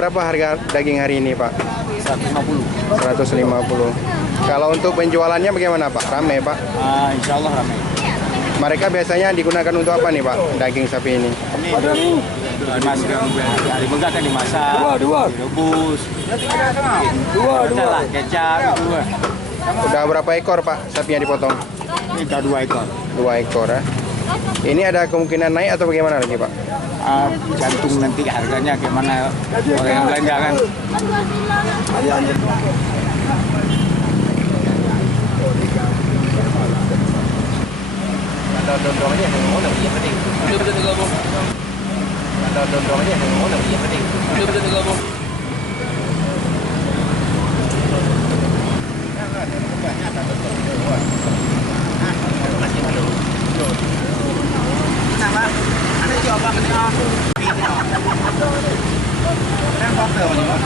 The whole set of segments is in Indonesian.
Berapa harga daging hari ini, Pak? 150. 150. Kalau untuk penjualannya bagaimana, Pak? Ramai, Pak? Insya Allah ramai. Mereka biasanya digunakan untuk apa nih, Pak? Daging sapi ini? Ini dimasak, hari begat kan dimasak, direbus, lah kecap, dua. Udah berapa ekor, Pak, sapi yang dipotong? Ini udah 2 ekor. 2 ekor, ya. Ini ada kemungkinan naik atau bagaimana lagi, Pak? Gantung nanti harganya gimana orang yang belanja kan. Ada dondongnya yang mau lebih penting. Ada dondongnya yang mau lebih penting. Kenapa? Ada coba kenal. Kan foto juga.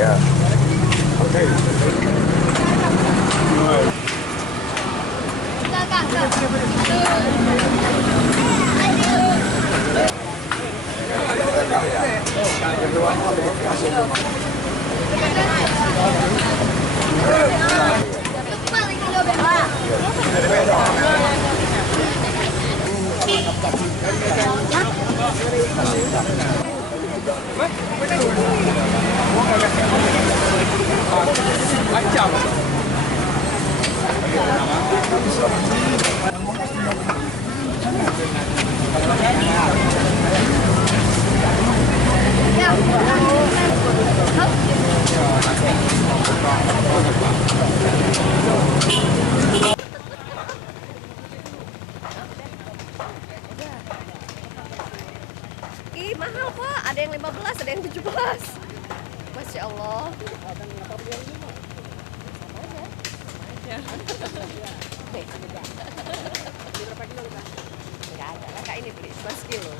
Ya. Oke. Ih, mahal Pak. Ada yang 15, ada yang 17. Masya Allah. Enggak ada lah, Kak, ini beli 11 kilo.